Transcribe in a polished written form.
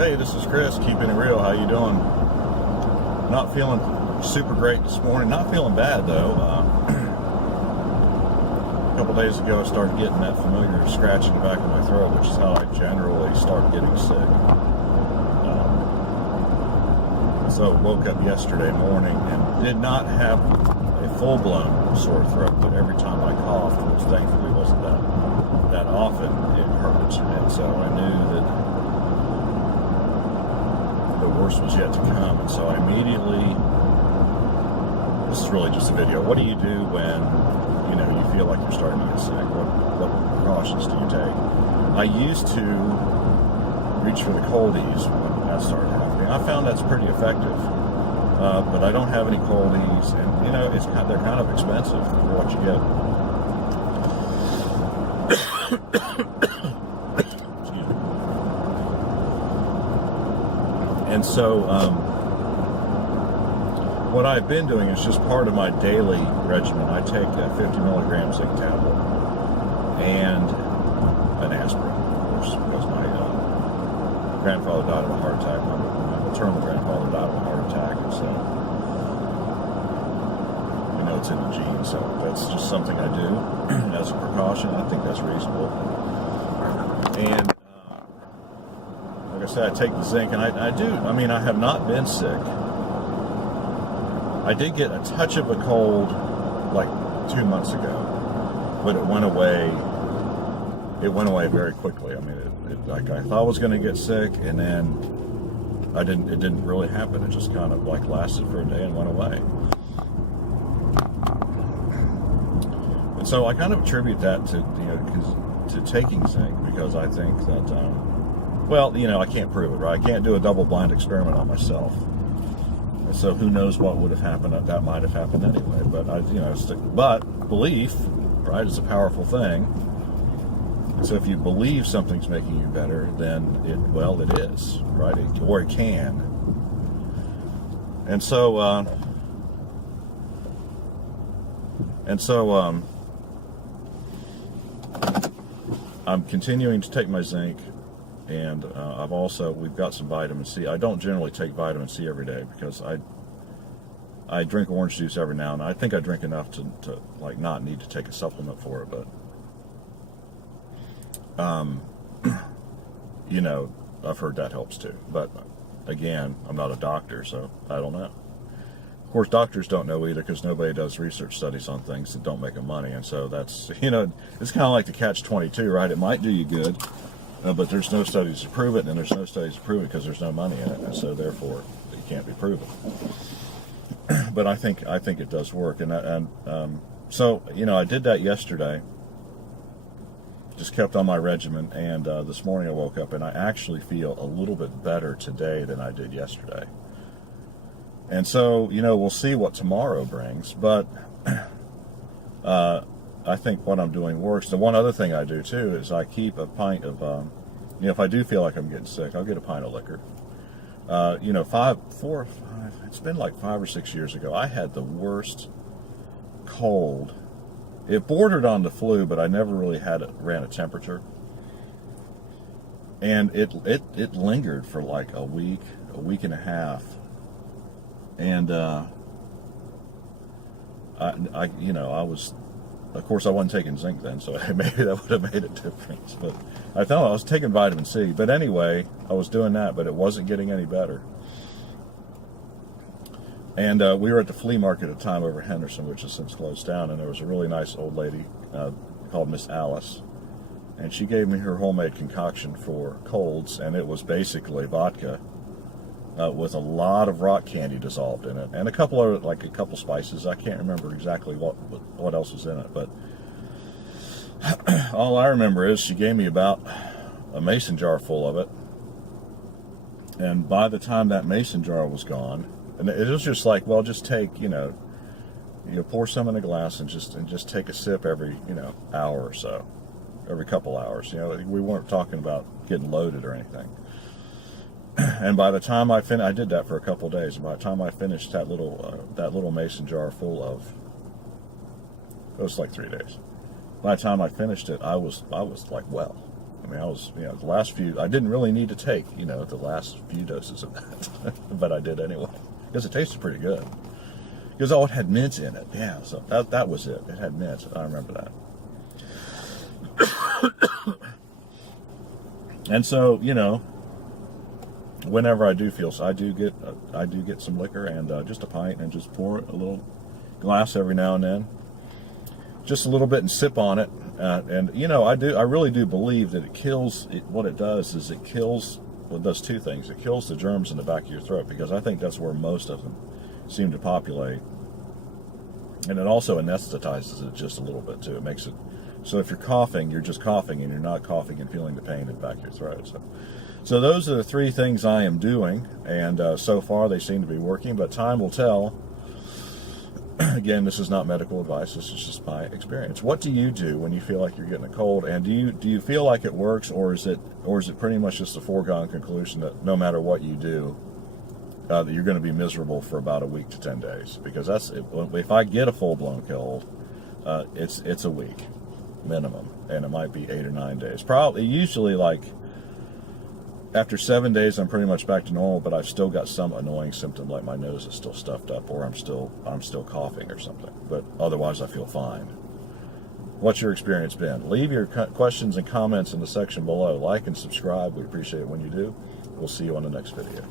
Hey, this is Chris, keeping it real. How you doing? Not feeling super great this morning. Not feeling bad though. A couple days ago, I started getting that familiar scratch in the back of my throat, which is how I generally start getting sick. So woke up yesterday morning and did not have a full-blown sore throat, but every time I coughed, which thankfully wasn't that often, it hurt. And so I knew that the worst was yet to come. And so I immediately, this is really just a video, what do you do when you feel like you're starting to get sick? What precautions do you take? I used to reach for the cold-eze when that started happening. I found that's pretty effective, but I don't have any cold-eze, and they're kind of expensive for what you get. Excuse me. And so what I've been doing is just part of my daily regimen. I take a 50 milligram zinc tablet and an aspirin, of course, because my grandfather died of a heart attack. My maternal grandfather died of a heart attack, and so it's in the genes. So that's just something I do as a precaution. I think that's reasonable. And like I said, I take the zinc, and I do. I mean, I have not been sick. I did get a touch of a cold like 2 months ago, but it went away. It went away very quickly. I mean, like I thought I was going to get sick, and then I didn't. It didn't really happen. It just kind of like lasted for a day and went away. And so I kind of attribute that to to taking zinc, because I think that I can't prove it, right? I can't do a double-blind experiment on myself. And so who knows what would have happened? That might have happened anyway. But but belief, right, is a powerful thing. So if you believe something's making you better, then it is, right? Or it can. And so I'm continuing to take my zinc, and we've got some vitamin C. I don't generally take vitamin C every day because I drink orange juice every now and then. I think I drink enough to like not need to take a supplement for it, but I've heard that helps too. But again, I'm not a doctor, so I don't know. Of course, doctors don't know either, because nobody does research studies on things that don't make them money. And so that's, it's kind of like the catch-22, right? It might do you good, but there's no studies to prove it, and there's no studies to prove it because there's no money in it, and so therefore it can't be proven. But I think it does work, so I did that yesterday. Just kept on my regimen, and this morning I woke up and I actually feel a little bit better today than I did yesterday. And so, we'll see what tomorrow brings, but I think what I'm doing works. The one other thing I do too is I keep a pint of, if I do feel like I'm getting sick, I'll get a pint of liquor. It's been like 5 or 6 years ago, I had the worst cold. It bordered on the flu, but I never really ran a temperature. And it lingered for like a week and a half. And I was, of course, I wasn't taking zinc then, so maybe that would have made a difference. But I thought I was taking vitamin C. But anyway, I was doing that, but it wasn't getting any better. And we were at the flea market at the time over Henderson, which has since closed down, and there was a really nice old lady called Miss Alice, and she gave me her homemade concoction for colds, and it was basically vodka with a lot of rock candy dissolved in it, and a couple spices. I can't remember exactly what else was in it, but all I remember is she gave me about a mason jar full of it, and by the time that mason jar was gone, and it was just like, well, just take, pour some in a glass and just take a sip every, hour or so, every couple hours. We weren't talking about getting loaded or anything. And by the time I did that for a couple of days. And by the time I finished that little mason jar full of, it was like 3 days. By the time I finished it, I was like, well, I mean, I was, the last few, I didn't really need to take, the last few doses of that, but I did anyway, because it tasted pretty good. Because, it had mint in it. Yeah, so that was it. It had mint. I remember that. And so, whenever I do feel, so I do get some liquor and just a pint and just pour a little glass every now and then, just a little bit, and sip on it. And I really do believe that it kills. What it does is it does two things. It kills the germs in the back of your throat, because I think that's where most of them seem to populate. And it also anesthetizes it just a little bit too. It makes it so if you're coughing, you're just coughing, and you're not coughing and feeling the pain in the back of your throat. So those are the three things I am doing, and so far they seem to be working, but time will tell. Again, this is not medical advice. This is just my experience. What do you do when you feel like you're getting a cold, and do you feel like it works, or is it pretty much just a foregone conclusion that no matter what you do, that you're going to be miserable for about a week to 10 days? Because if I get a full-blown cold, it's a week minimum, and it might be 8 or 9 days. Probably, usually, like after 7 days, I'm pretty much back to normal, but I've still got some annoying symptom, like my nose is still stuffed up, or I'm still coughing or something. But otherwise, I feel fine. What's your experience been? Leave your questions and comments in the section below. Like and subscribe. We appreciate it when you do. We'll see you on the next video.